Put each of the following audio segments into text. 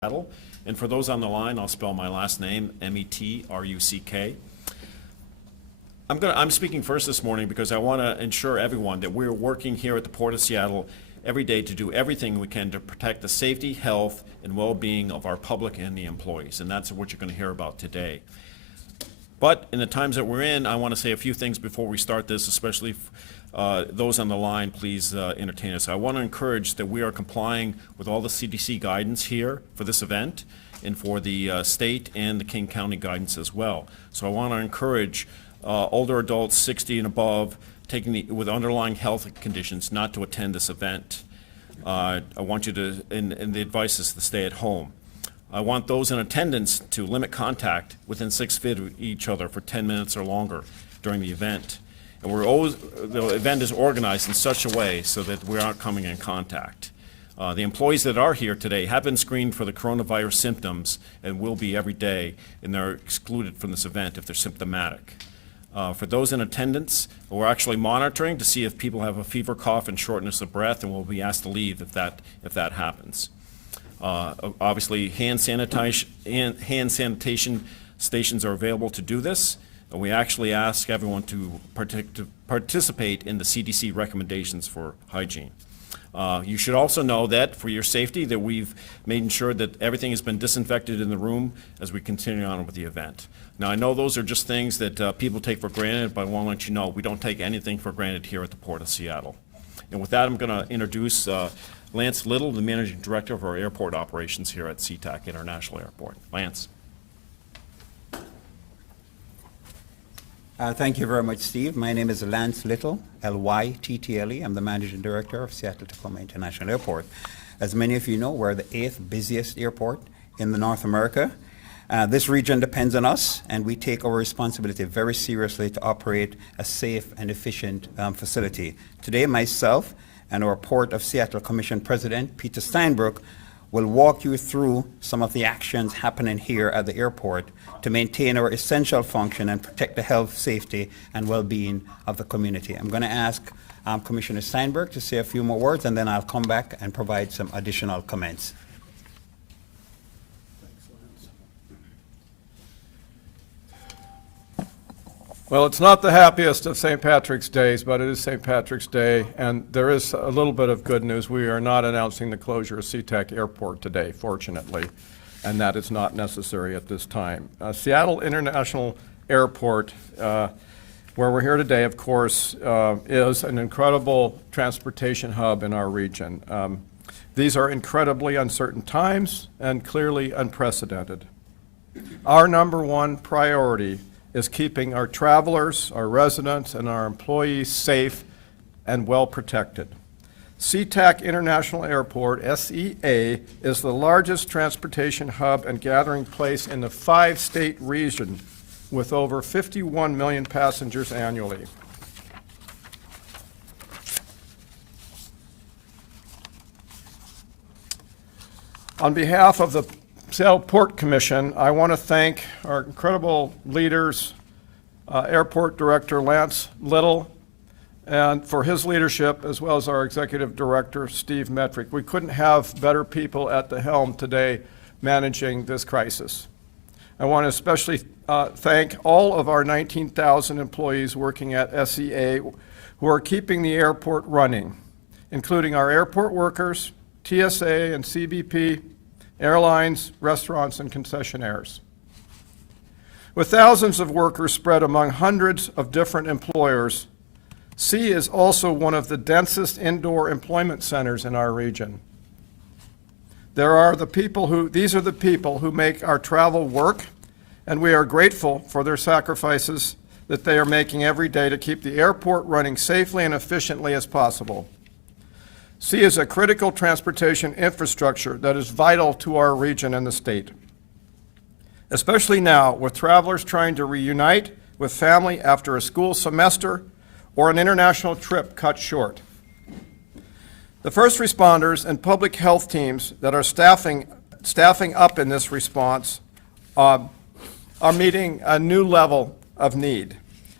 Lyttle. And for those on the line, I'll spell my last name, Metruck. I'm speaking first this morning because I want to ensure everyone that we're working here at the Port of Seattle every day to do everything we can to protect the safety, health, and well-being of our public and the employees. And that's what you're going to hear about today. But in the times that we're in, I want to say a few things before we start this, especially those on the line, please entertain us. I want to encourage that we are complying with all the CDC guidance here for this event and for the state and the King County guidance as well. So I want to encourage older adults 60 and above with underlying health conditions not to attend this event. I want you to, and the advice is to stay at home. I want those in attendance to limit contact within 6 feet of each other for 10 minutes or longer during the event. And the event is organized in such a way so that we aren't coming in contact. The employees that are here today have been screened for the coronavirus symptoms and will be every day, and they're excluded from this event if they're symptomatic. For those in attendance, we're actually monitoring to see if people have a fever, cough, and shortness of breath, and will be asked to leave if that happens. Obviously, hand sanitation stations are available to do this. And we actually ask everyone to participate in the CDC recommendations for hygiene. You should also know that for your safety that we've made sure that everything has been disinfected in the room as we continue on with the event. Now I know those are just things that people take for granted, but I want to let you know we don't take anything for granted here at the Port of Seattle. And with that, I'm going to introduce Lance Lyttle, the Managing Director of our airport operations here at Sea-Tac International Airport. Lance. Thank you very much, Steve. My name is Lance Lyttle, Lyttle. I'm the Managing Director of Seattle-Tacoma International Airport. As many of you know, we're the 8th busiest airport in North America. This region depends on us, and we take our responsibility very seriously to operate a safe and efficient facility. Today, myself and our Port of Seattle Commission President, Peter Steinbrueck, will walk you through some of the actions happening here at the airport to maintain our essential function and protect the health, safety, and well-being of the community. I'm going to ask Commissioner Steinbrueck to say a few more words, and then I'll come back and provide some additional comments. Well, it's not the happiest of St. Patrick's Days, but it is St. Patrick's Day, and there is a little bit of good news. We are not announcing the closure of Sea-Tac Airport today, fortunately, and that is not necessary at this time. Seattle International Airport, where we're here today, of course, is an incredible transportation hub in our region. These are incredibly uncertain times and clearly unprecedented. Our number one priority is keeping our travelers, our residents, and our employees safe and well protected. Sea-Tac International Airport, SEA, is the largest transportation hub and gathering place in the 5-state region with over 51 million passengers annually. On behalf of the Seattle Port Commission, I want to thank our incredible leaders, Airport Director Lance Lyttle, and for his leadership, as well as our Executive Director, Steve Metruck. We couldn't have better people at the helm today managing this crisis. I want to especially thank all of our 19,000 employees working at SEA who are keeping the airport running, including our airport workers, TSA and CBP, airlines, restaurants, and concessionaires. With thousands of workers spread among hundreds of different employers, SEA is also one of the densest indoor employment centers in our region. These are the people who make our travel work, and we are grateful for their sacrifices that they are making every day to keep the airport running safely and efficiently as possible. SEA is a critical transportation infrastructure that is vital to our region and the state, especially now with travelers trying to reunite with family after a school semester or an international trip cut short. The first responders and public health teams that are staffing up in this response are meeting a new level of need.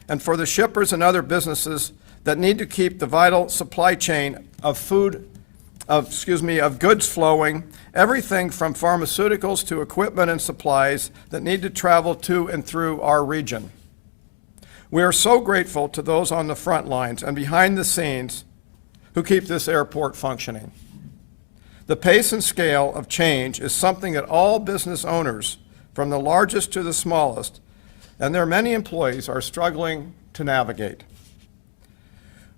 And for the shippers and other businesses that need to keep the vital supply chain of food of goods flowing, everything from pharmaceuticals to equipment and supplies that need to travel to and through our region. We are so grateful to those on the front lines and behind the scenes who keep this airport functioning. The pace and scale of change is something that all business owners, from the largest to the smallest, and their many employees, are struggling to navigate.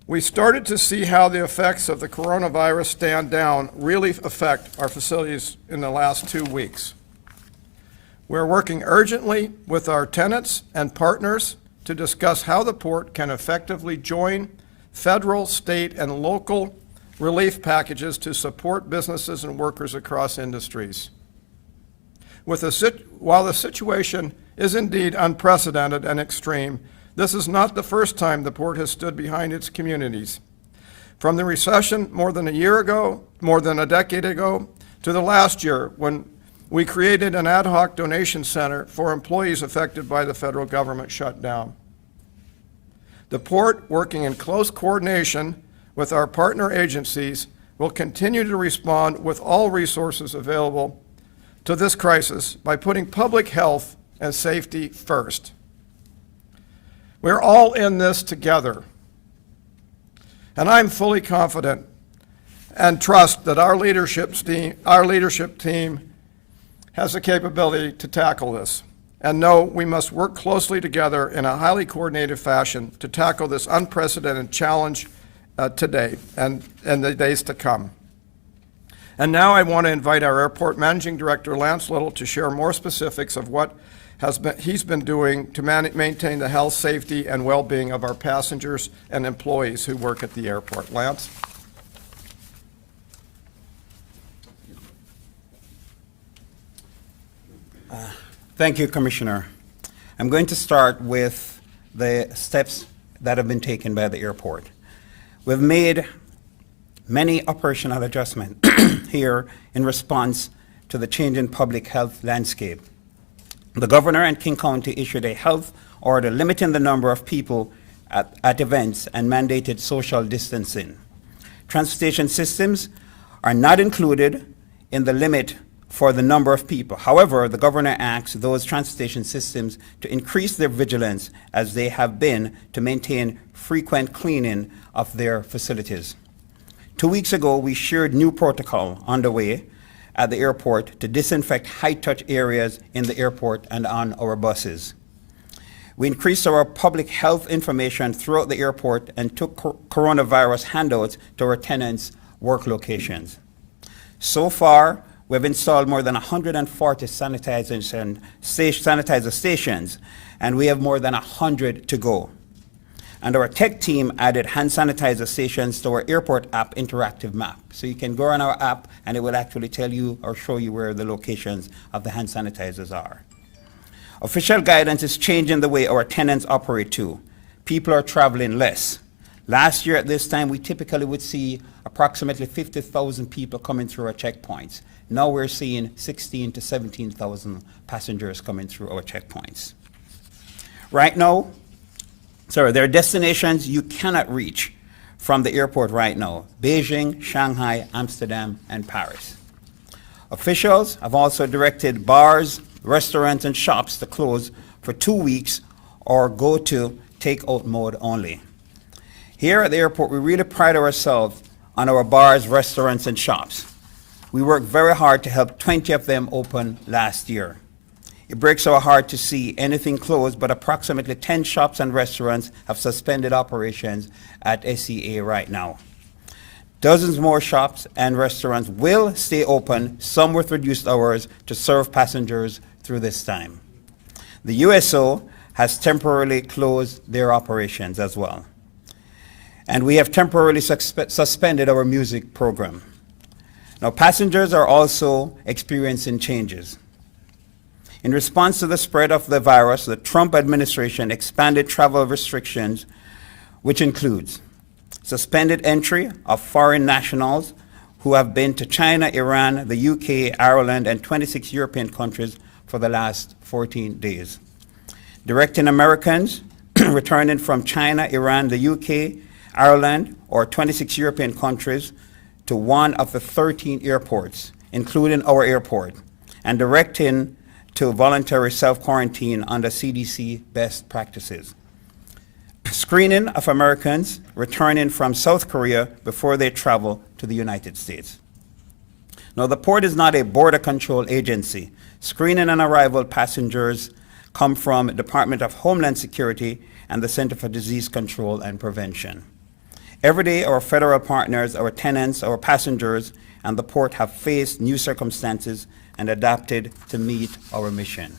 We started to see how the effects of the coronavirus stand down really affect our facilities in the last 2 weeks. We're working urgently with our tenants and partners to discuss how the port can effectively join federal, state, and local relief packages to support businesses and workers across industries. While the situation is indeed unprecedented and extreme, this is not the first time the port has stood behind its communities. From the recession more than a decade ago, to the last year when we created an ad hoc donation center for employees affected by the federal government shutdown. The port, working in close coordination with our partner agencies, will continue to respond with all resources available to this crisis by putting public health and safety first. We're all in this together, and I'm fully confident and trust that our leadership team has the capability to tackle this, and know we must work closely together in a highly coordinated fashion to tackle this unprecedented challenge today and the days to come. And now I want to invite our Airport Managing Director, Lance Lyttle, to share more specifics of what he's been doing to maintain the health, safety, and well-being of our passengers and employees who work at the airport. Lance? Thank you, Commissioner. I'm going to start with the steps that have been taken by the airport. We've made many operational adjustments here in response to the changing public health landscape. The Governor and King County issued a health order limiting the number of people at events and mandated social distancing. Transportation systems are not included in the limit for the number of people. However, the Governor asks those transportation systems to increase their vigilance as they have been to maintain frequent cleaning of their facilities. 2 weeks ago, we shared new protocol underway at the airport to disinfect high-touch areas in the airport and on our buses. We increased our public health information throughout the airport and took coronavirus handouts to our tenants' work locations. So far, we've installed more than 140 sanitizer stations, and we have more than 100 to go. And our tech team added hand sanitizer stations to our airport app interactive map. So you can go on our app and it will actually tell you or show you where the locations of the hand sanitizers are. Official guidance is changing the way our tenants operate too. People are traveling less. Last year at this time, we typically would see approximately 50,000 people coming through our checkpoints. Now we're seeing 16,000 to 17,000 passengers coming through our checkpoints. Right now, there are destinations you cannot reach from the airport right now: Beijing, Shanghai, Amsterdam, and Paris. Officials have also directed bars, restaurants, and shops to close for 2 weeks or go to take-out mode only. Here at the airport, we really pride ourselves on our bars, restaurants, and shops. We worked very hard to help 20 of them open last year. It breaks our heart to see anything closed, but approximately 10 shops and restaurants have suspended operations at SEA right now. Dozens more shops and restaurants will stay open, some with reduced hours, to serve passengers through this time. The USO has temporarily closed their operations as well. And we have temporarily suspended our music program. Now, passengers are also experiencing changes. In response to the spread of the virus, the Trump administration expanded travel restrictions, which includes suspended entry of foreign nationals who have been to China, Iran, the UK, Ireland, and 26 European countries for the last 14 days. Directing Americans returning from China, Iran, the UK, Ireland, or 26 European countries to one of the 13 airports, including our airport, and directing to voluntary self-quarantine under CDC best practices. Screening of Americans returning from South Korea before they travel to the United States. Now, the port is not a border control agency. Screening and arrival passengers come from the Department of Homeland Security and the Center for Disease Control and Prevention. Every day, our federal partners, our tenants, our passengers, and the port have faced new circumstances and adapted to meet our mission.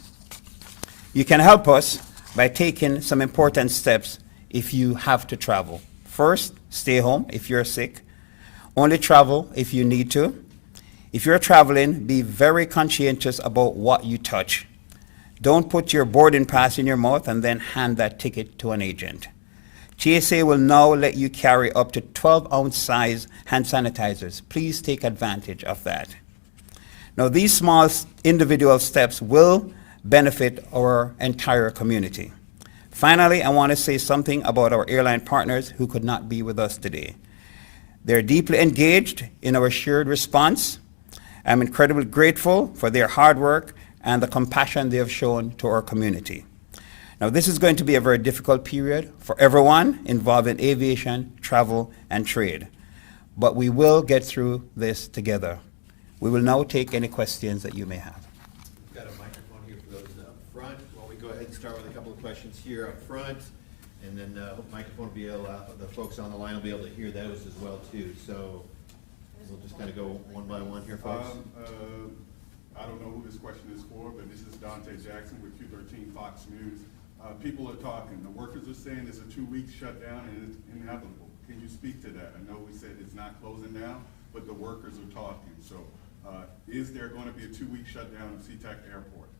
You can help us by taking some important steps if you have to travel. First, stay home if you're sick. Only travel if you need to. If you're traveling, be very conscientious about what you touch. Don't put your boarding pass in your mouth and then hand that ticket to an agent. TSA will now let you carry up to 12-ounce size hand sanitizers. Please take advantage of that. Now, these small individual steps will benefit our entire community. Finally, I want to say something about our airline partners who could not be with us today. They're deeply engaged in our shared response. I'm incredibly grateful for their hard work and the compassion they have shown to our community. Now, this is going to be a very difficult period for everyone involved in aviation, travel, and trade. But we will get through this together. We will now take any questions that you may have. We've got a microphone here for those up front. Why don't we go ahead and start with a couple of questions here up front, and then microphone will be able, the folks on the line will be able to hear those as well too. So we'll just kind of go one by one here, folks. I don't know who this question is for, but this is Dante Jackson with Q13 Fox News. People are talking. The workers are saying it's a 2-week shutdown and it's inevitable. Can you speak to that? I know we said it's not closing down, but the workers are talking. So is there going to be a 2-week shutdown of Sea-Tac Airport?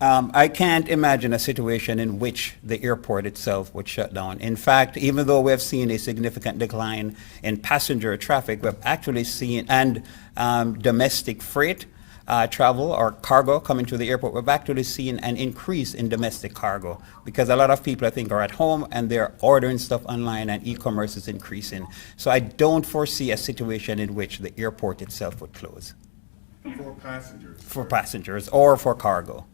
I can't imagine a situation in which the airport itself would shut down. In fact, even though we have seen a significant decline in passenger traffic, we've actually seen, and domestic freight travel or cargo coming to the airport, we've actually seen an increase in domestic cargo because a lot of people, I think, are at home and they're ordering stuff online and e-commerce is increasing. So I don't foresee a situation in which the airport itself would close. For passengers? For passengers or for cargo.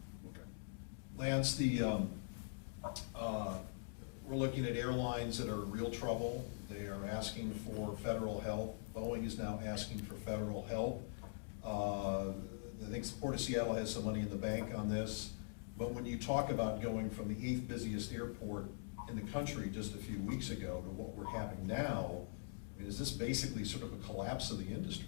Lance, we're looking at airlines that are in real trouble. They are asking for federal help. Boeing is now asking for federal help. I think the Port of Seattle has some money in the bank on this. But when you talk about going from the 8th busiest airport in the country just a few weeks ago to what we're having now, I mean, is this basically sort of a collapse of the industry?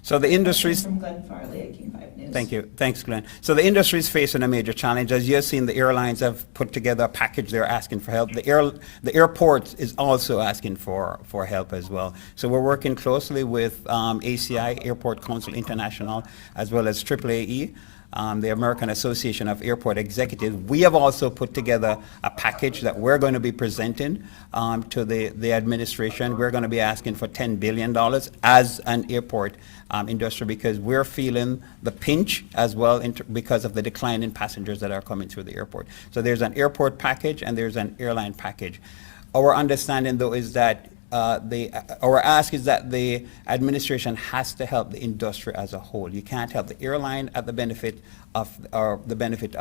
So the industry's... From Glenn Farley at King 5 News. Thank you. Thanks, Glenn. So the industry is facing a major challenge. As you've seen, the airlines have put together a package. They're asking for help. The airport is also asking for help as well. So we're working closely with ACI, Airport Council International, as well as AAAE, the American Association of Airport Executives. We have also put together a package that we're going to be presenting to the administration. We're going to be asking for $10 billion as an airport industry because we're feeling the pinch as well because of the decline in passengers that are coming through the airport. So there's an airport package and there's an airline package. Our understanding, though, is that our ask is that the administration has to help the industry as a whole. You can't help the airline at the benefit of disbenefit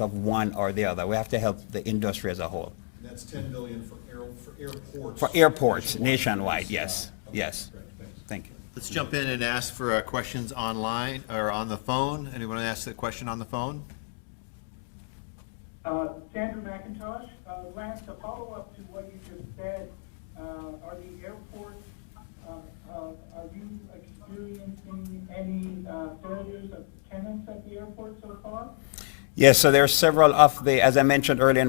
of one or the other. We have to help the industry as a whole. And that's $10 billion for airports. For airports nationwide, yes, yes. Great, thanks. Thank you. Let's jump in and ask for questions online or on the phone. Anyone want to ask a question on the phone? Sandra McIntosh. Lance, to follow up to what you just said, are the airports, are you experiencing any failures of tenants at the airport so far? Yes, so there are several of the, as I mentioned earlier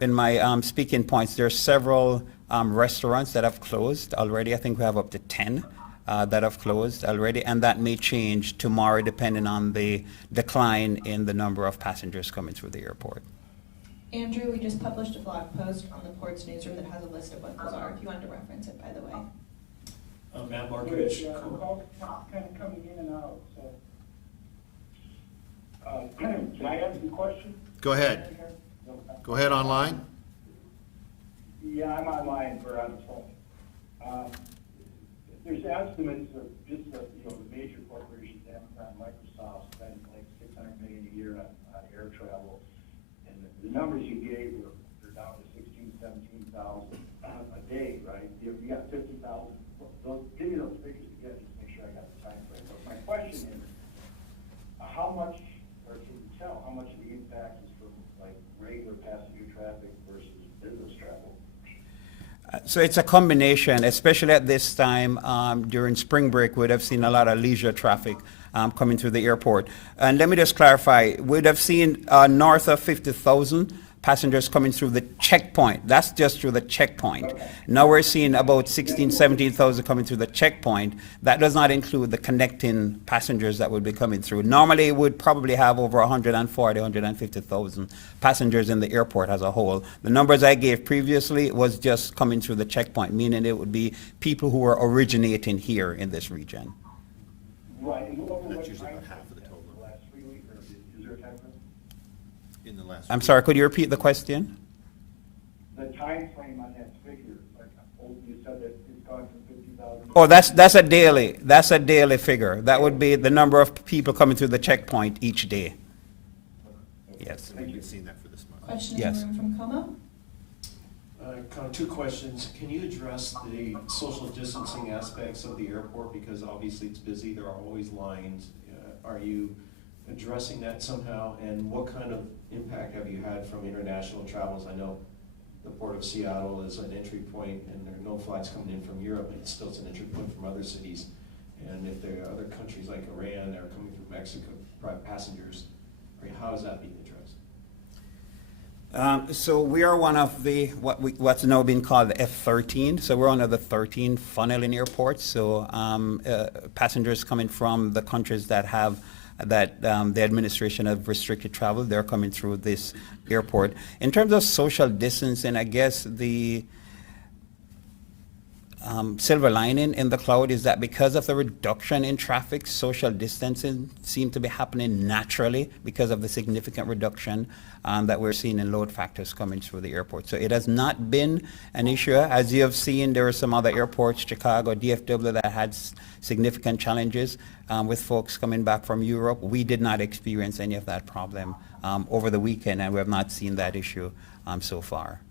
in my speaking points, there are several restaurants that have closed already. I think we have up to 10 that have closed already, and that may change tomorrow depending on the decline in the number of passengers coming through the airport. Andrew, we just published a blog post on the Port's newsroom that has a list of what those are, if you wanted to reference it, by the way. Matt Markovich. The calls kind of coming in and out, so. Can I ask a question? Go ahead. Go ahead online. The Yeah, I'm online or on the phone. There's estimates of just the, the major corporations, Amazon, Microsoft, spend like $600 million a year on air travel. And the numbers you gave they're down to 17,000 a day, right? You got 50,000. Give me those figures again, just make sure I got the time frame. But my question is, how much, or can you tell how much of the impact is from like regular passenger traffic versus business travel? So it's a combination, especially at this time during spring break, we'd have seen a lot of leisure traffic coming through the airport. And let me just clarify, we'd have seen north of 50,000 passengers coming through the checkpoint. That's just through the checkpoint. Now we're seeing about 16, 17,000 coming through the checkpoint. That does not include the connecting passengers that would be coming through. Normally, it would probably have over 140, 150,000 passengers in the airport as a whole. The numbers I gave previously was just coming through the checkpoint, meaning it would be people who were originating here in this region. Right. And what That's usually about half of the total. the last 3 weeks, or is there a time frame? In the last. I'm sorry, could you repeat the question? The time frame on that figure, like, you said that it's gone from 50,000. Oh, that's a daily figure. That would be the number of people coming through the checkpoint each day. Yes. We've seen that for this month. Question in Yes. the room from Como? Kind of two questions. Can you address the social distancing aspects of the airport? Because obviously it's busy, there are always lines. Are you addressing that somehow? And what kind of impact have you had from international travels? I know the Port of Seattle is an entry point and there are no flights coming in from Europe, and it's still an entry point from other cities. And if there are other countries like Iran that are coming through Mexico, private passengers, how is that being addressed? So we are one of the, what's now being called the F-13. So we're one of the 13 funneling airports. So passengers coming from the countries that have that the administration have restricted travel, they're coming through this airport. In terms of social distancing, I guess the silver lining in the cloud is that because of the reduction in traffic, social distancing seemed to be happening naturally because of the significant reduction that we're seeing in load factors coming through the airport. So it has not been an issue. As you have seen, there are some other airports, Chicago, DFW, that had significant challenges with folks coming back from Europe. We did not experience any of that problem over the weekend, and we have not seen that issue so far.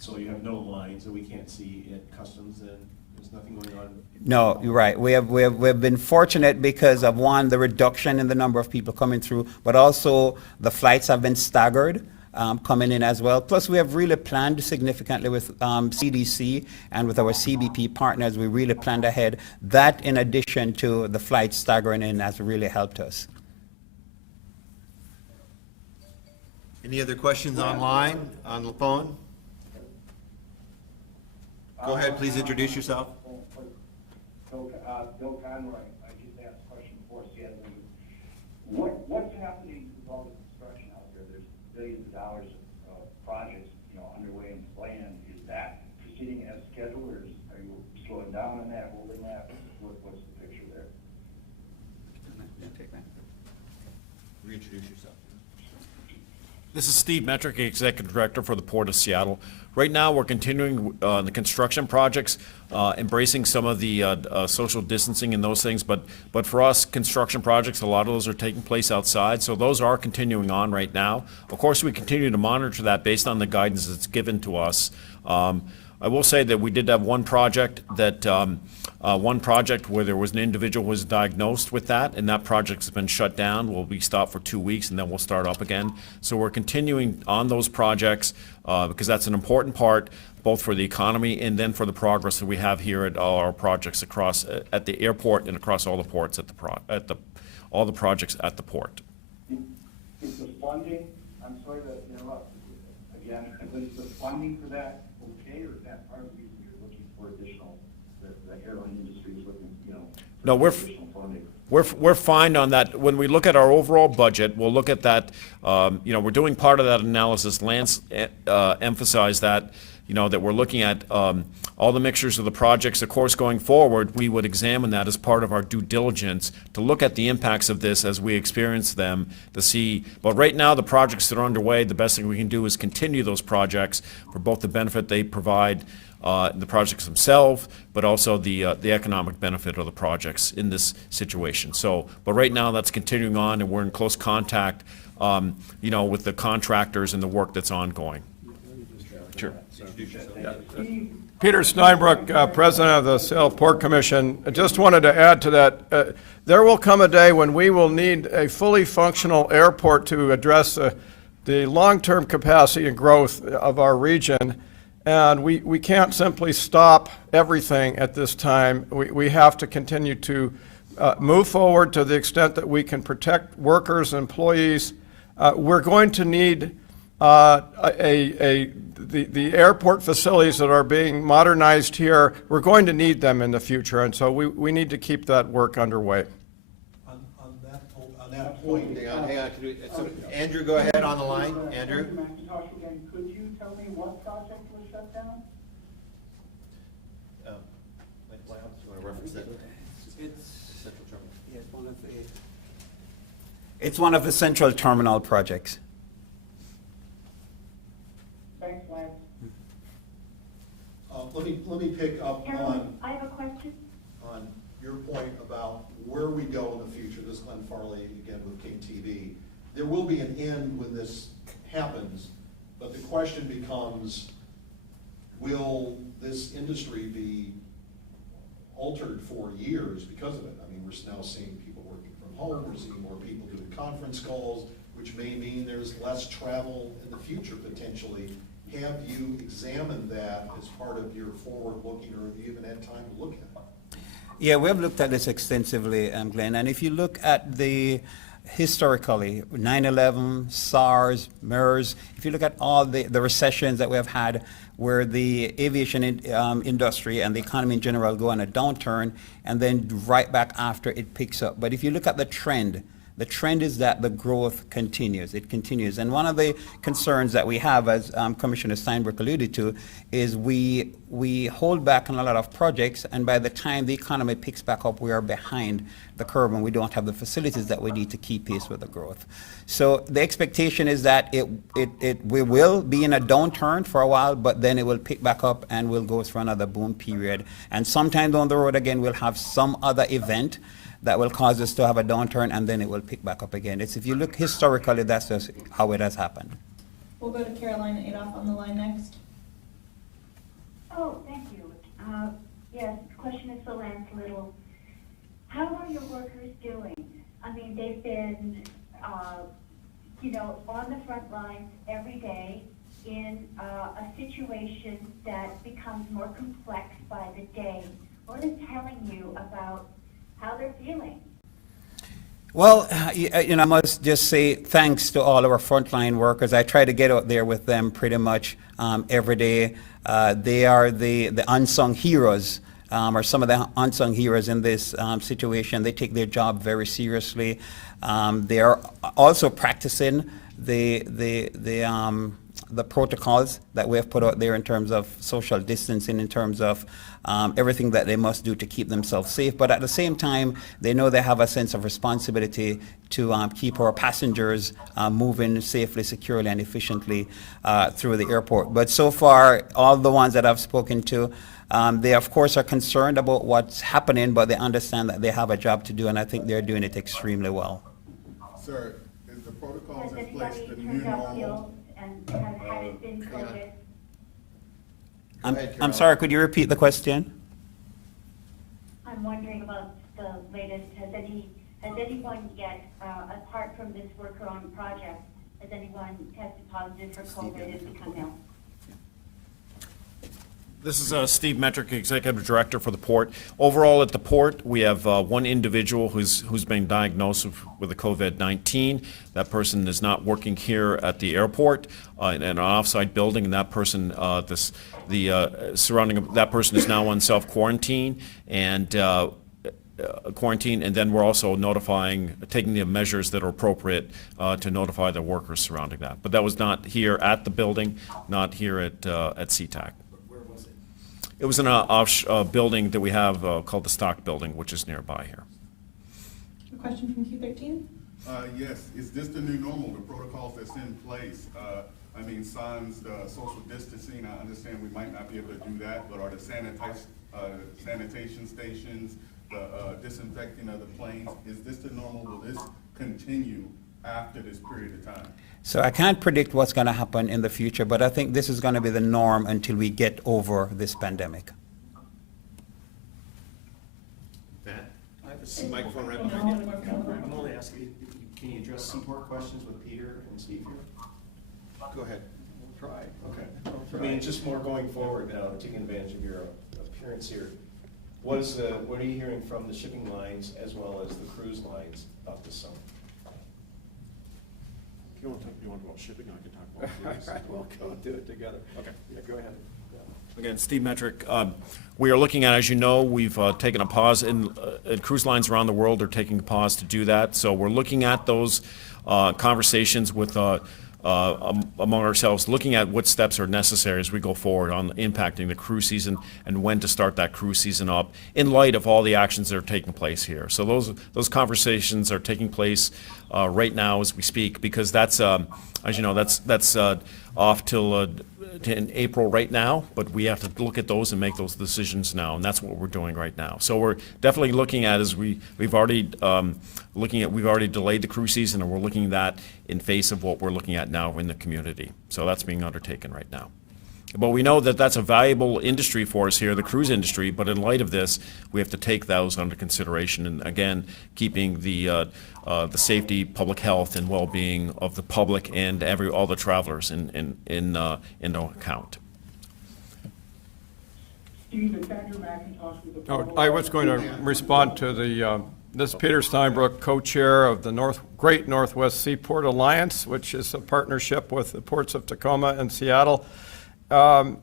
So you have no lines that we can't see at customs, and there's nothing going on? No, you're right. We have been fortunate because of, one, the reduction in the number of people coming through, but also the flights have been staggered coming in as well. Plus, we have really planned significantly with CDC and with our CBP partners. We really planned ahead. That, in addition to the flights staggering in, has really helped us. Any other questions online, on the phone? Go ahead, please introduce yourself. Bill Conroy, I just asked a question before Seattle. What's happening with all the construction out there? There's billions of dollars of projects, underway and planned. Is that proceeding as scheduled, or are you slowing down on that, holding that? What's the picture there? Reintroduce yourself. This is Steve Metrick, Executive Director for the Port of Seattle. Right now, we're continuing the construction projects, embracing some of the social distancing and those things, but for us, construction projects, a lot of those are taking place outside, so those are continuing on right now. Of course, we continue to monitor that based on the guidance that's given to us. I will say that we did have one project where there was an individual who was diagnosed with that, and that project has been shut down. We'll be stopped for 2 weeks, and then we'll start up again. So we're continuing on those projects because that's an important part, both for the economy and then for the progress that we have here at all our projects across at the airport and across all the ports all the projects at the port. Is the funding, I'm sorry to interrupt again, but is the funding for that okay, or is that part of the reason you're looking for additional, the airline industry is looking, No, for additional funding? We're fine on that. When we look at our overall budget, we'll look at that. We're doing part of that analysis. Lance emphasized that that we're looking at all the mixtures of the projects. Of course, going forward, we would examine that as part of our due diligence to look at the impacts of this as we experience them to see. But right now, the projects that are underway, the best thing we can do is continue those projects for both the benefit they provide the projects themselves, but also the economic benefit of the projects in this situation. So, but right now that's continuing on, and we're in close contact, with the contractors and the work that's ongoing. Sure. Peter Steinbrueck, President of the Seattle Port Commission. I just wanted to add to that. There will come a day when we will need a fully functional airport to address the long-term capacity and growth of our region. And we can't simply stop everything at this time. We have to continue to move forward to the extent that we can protect workers and employees. We're going to need the airport facilities that are being modernized here. We're going to need them in the future, and so we need to keep that work underway. On that point, Hang on, so Andrew, go ahead on the line, Andrew. McIntosh again, could you tell me what project was shut down? Do you want to reference that? It's one of the central terminal projects. Thanks, Lance. let me pick up Carolyn, I have a question. on your point about where we go in the future. This is Glenn Farley again with King TV. There will be an end when this happens, but the question becomes, will this industry be altered for years because of it? I mean, we're now seeing people working from home, we're seeing more people doing conference calls, which may mean there's less travel in the future potentially. Have you examined that as part of your forward-looking, or have you even had time to look at it? Yeah, we have looked at this extensively, Glenn, and if you look at the historically, 9/11, SARS, MERS, if you look at all the recessions that we have had where the aviation industry and the economy in general go on a downturn, and then right back after it picks up. But if you look at the trend is that the growth continues. It continues. And one of the concerns that we have, as Commissioner Steinbrueck alluded to, is we hold back on a lot of projects, and by the time the economy picks back up, we are behind the curve and we don't have the facilities that we need to keep pace with the growth. So the expectation is that we will be in a downturn for a while, but then it will pick back up and we'll go through another boom period. And sometime down the road again, we'll have some other event that will cause us to have a downturn, and then it will pick back up again. If you look historically, that's just how it has happened. We'll go to Carolina Adolph on the line next. Oh, thank you. Yes, the question is for Lance Lyttle. How are your workers doing? I mean, they've been, on the front lines every day in a situation that becomes more complex by the day. What is telling you about how they're feeling? Well, I must just say thanks to all of our frontline workers. I try to get out there with them pretty much every day. They are the unsung heroes, or some of the unsung heroes in this situation. They take their job very seriously. They are also practicing the protocols that we have put out there in terms of social distancing, in terms of everything that they must do to keep themselves safe. But at the same time, they know they have a sense of responsibility to keep our passengers moving safely, securely, and efficiently through the airport. But so far, all the ones that I've spoken to, they of course are concerned about what's happening, but they understand that they have a job to do, and I think they're doing it extremely well. Sir, is the protocols Has in place anybody the new turned up normal? ill and had it been hang on. COVID? I'm sorry, could you repeat the question? I'm wondering about the latest. Has anyone yet, apart from this worker on the project, has anyone tested positive for COVID and become ill? This is Steve Metrick, Executive Director for the Port. Overall at the Port, we have one individual who's been diagnosed with the COVID-19. That person is not working here at the airport in an off-site building, and that person, surrounding that person is now on self-quarantine. And quarantine, and then we're also taking the measures that are appropriate to notify the workers surrounding that. But that was not here at the building, not here at Sea-Tac. Where was it? It was in a building that we have called the Stock Building, which is nearby here. A question from Q13? Yes, is this the new normal, the protocols that's in place? I mean, signs, the social distancing, I understand we might not be able to do that, but are the sanitation stations, the disinfecting of the planes, is this the normal? Will this continue after this period of time? So I can't predict what's going to happen in the future, but I think this is going to be the norm until we get over this pandemic. Matt? I have a microphone right behind you. I'm only asking, can you address Seaport questions with Peter and Steve here? Go ahead. We'll try. Okay. I mean, just more going forward now, taking advantage of your appearance here. What are you hearing from the shipping lines as well as the cruise lines about this summer? You want to talk about shipping? I can talk about cruise. We'll go do it together. Okay. Yeah, go ahead. Again, Steve Metrick. We are looking at, as you know, we've taken a pause, and cruise lines around the world are taking a pause to do that. So we're looking at those conversations with among ourselves, looking at what steps are necessary as we go forward on impacting the cruise season and when to start that cruise season up in light of all the actions that are taking place here. So those conversations are taking place right now as we speak, because that's, as you know, that's off till in April right now, but we have to look at those and make those decisions now, and that's what we're doing right now. So we're definitely looking at, as we've already delayed the cruise season, and we're looking at that in face of what we're looking at now in the community. So that's being undertaken right now. But we know that that's a valuable industry for us here, the cruise industry, but in light of this, we have to take those under consideration, and again, keeping the safety, public health, and well-being of the public and all the travelers into account. Steve, is Andrew McIntosh with the Oh, I was going to respond to this is Peter Steinbrueck, co-chair of the Great Northwest Seaport Alliance, which is a partnership with the ports of Tacoma and Seattle. The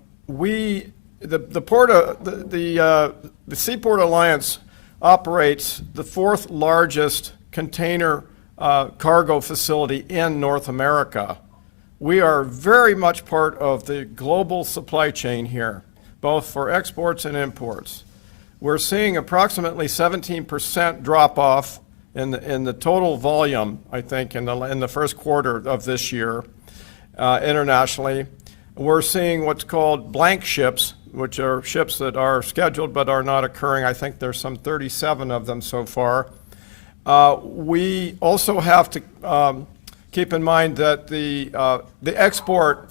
Seaport Alliance operates the fourth largest container cargo facility in North America. We are very much part of the global supply chain here, both for exports and imports. We're seeing approximately 17% drop off in the total volume, I think, in the first quarter of this year internationally. We're seeing what's called blank ships, which are ships that are scheduled but are not occurring. I think there's some 37 of them so far. We also have to keep in mind that the export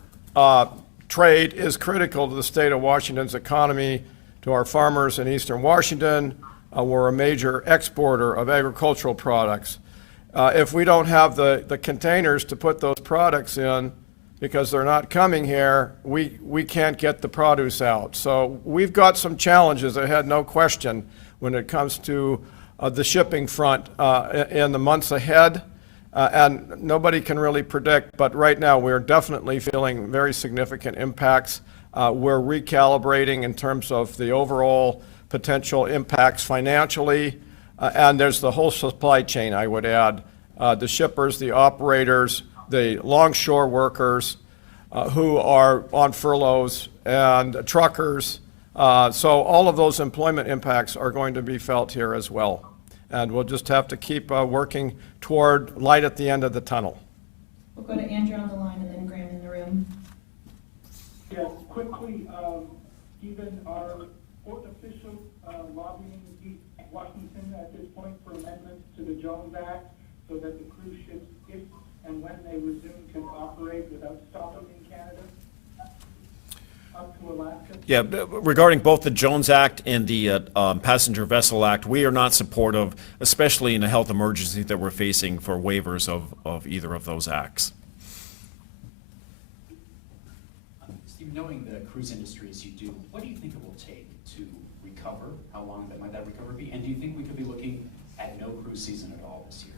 trade is critical to the state of Washington's economy, to our farmers in eastern Washington. We're a major exporter of agricultural products. If we don't have the containers to put those products in, because they're not coming here, we can't get the produce out. So we've got some challenges ahead, no question, when it comes to the shipping front in the months ahead. And nobody can really predict, but right now we're definitely feeling very significant impacts. We're recalibrating in terms of the overall potential impacts financially. And there's the whole supply chain, I would add. The shippers, the operators, the longshore workers who are on furloughs, and truckers. So all of those employment impacts are going to be felt here as well. And we'll just have to keep working toward light at the end of the tunnel. We'll go to Andrew on the line and then Graham in the room. Yes, quickly, Stephen, are port officials lobbying Washington at this point for amendments to the Jones Act so that the cruise ships, if and when they resume, can operate without stopping in Canada up to Alaska? Yeah, regarding both the Jones Act and the Passenger Vessel Act, we are not supportive, especially in a health emergency that we're facing, for waivers of either of those acts. Steve, knowing the cruise industry as you do, what do you think it will take to recover? How long might that recovery be? And do you think we could be looking at no cruise season at all this year?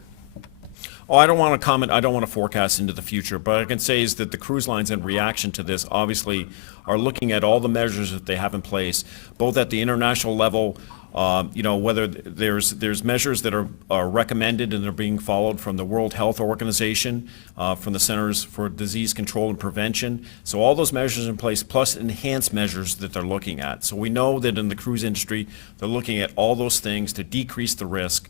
Oh, I don't want to comment, I don't want to forecast into the future, but I can say is that the cruise lines, in reaction to this, obviously are looking at all the measures that they have in place, both at the international level, You know, whether there's measures that are recommended and are being followed from the World Health Organization, from the Centers for Disease Control and Prevention. So all those measures in place, plus enhanced measures that they're looking at. So we know that in the cruise industry, they're looking at all those things to decrease the risk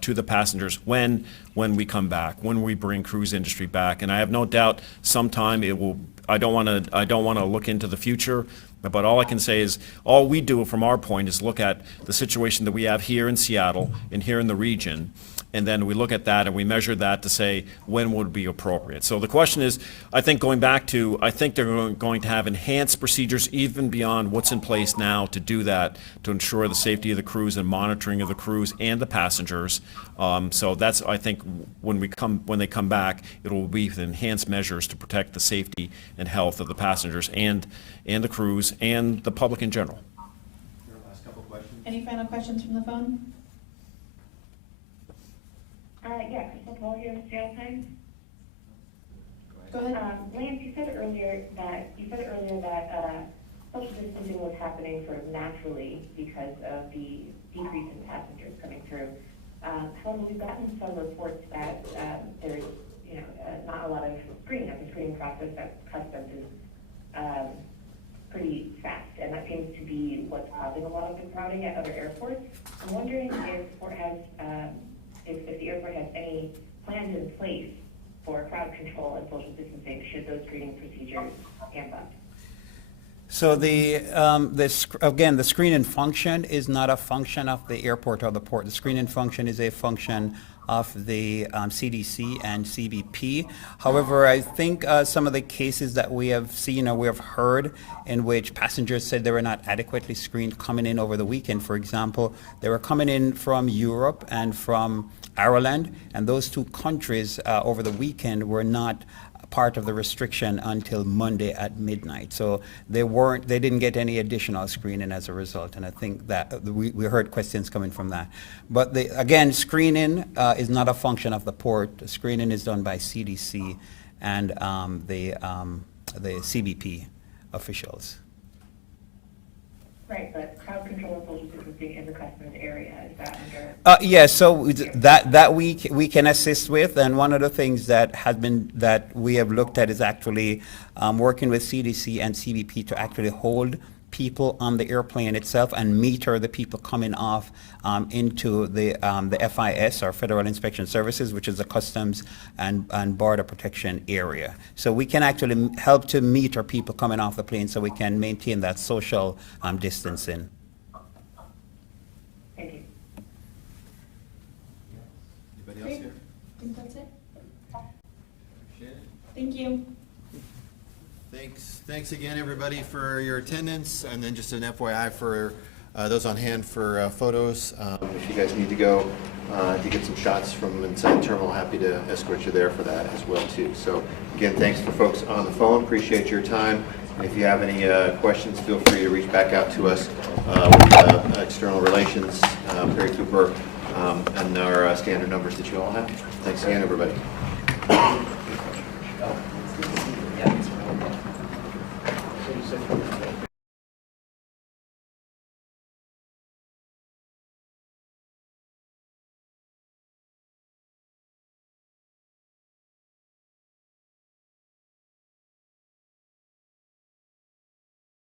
to the passengers when we come back, when we bring cruise industry back. And I have no doubt sometime it will. I don't want to look into the future, but all I can say is all we do from our point is look at the situation that we have here in Seattle and here in the region, and then we look at that and we measure that to say when would be appropriate. So the question is, I think going back to, I think they're going to have enhanced procedures even beyond what's in place now to do that, to ensure the safety of the cruise and monitoring of the cruise and the passengers. So that's, I think, when they come back, it will be with enhanced measures to protect the safety and health of the passengers and the cruise and the public in general. Last couple questions. Any final questions from the phone? Yeah, Crystal Paul here with Seattle Times. Go ahead. Lance, you said earlier that social distancing was happening sort of naturally because of the decrease in passengers coming through. However, we've gotten some reports that there's not a lot of screening. The screening process at customs is pretty fast, and that seems to be what's causing a lot of the crowding at other airports. I'm wondering if the airport has any plans in place for crowd control and social distancing should those screening procedures amp up. So again, the screening function is not a function of the airport or the port. The screening function is a function of the CDC and CBP. However, I think some of the cases that we have seen or we have heard in which passengers said they were not adequately screened coming in over the weekend, for example, they were coming in from Europe and from Ireland, and those two countries over the weekend were not part of the restriction until Monday at midnight. So they didn't get any additional screening as a result, and I think that we heard questions coming from that. But again, screening is not a function of the port. The screening is done by CDC and the CBP officials. Right, but crowd control and social distancing in the customs area, is that under? Yes, so that we can assist with, and one of the things that we have looked at is actually working with CDC and CBP to actually hold people on the airplane itself and meter the people coming off into the FIS, or Federal Inspection Services, which is the Customs and Border Protection area. So we can actually help to meter people coming off the plane so we can maintain that social distancing. Thank you. Anybody else Great. here? I think that's it. Shannon? Thank you. Thanks again, everybody, for your attendance. And then just an FYI for those on hand for photos. If you guys need to go to get some shots from inside the terminal, happy to escort you there for that as well, too. So again, thanks for folks on the phone. Appreciate your time. And if you have any questions, feel free to reach back out to us with External Relations, Perry Cooper, and our standard numbers that you all have. Thanks again, everybody.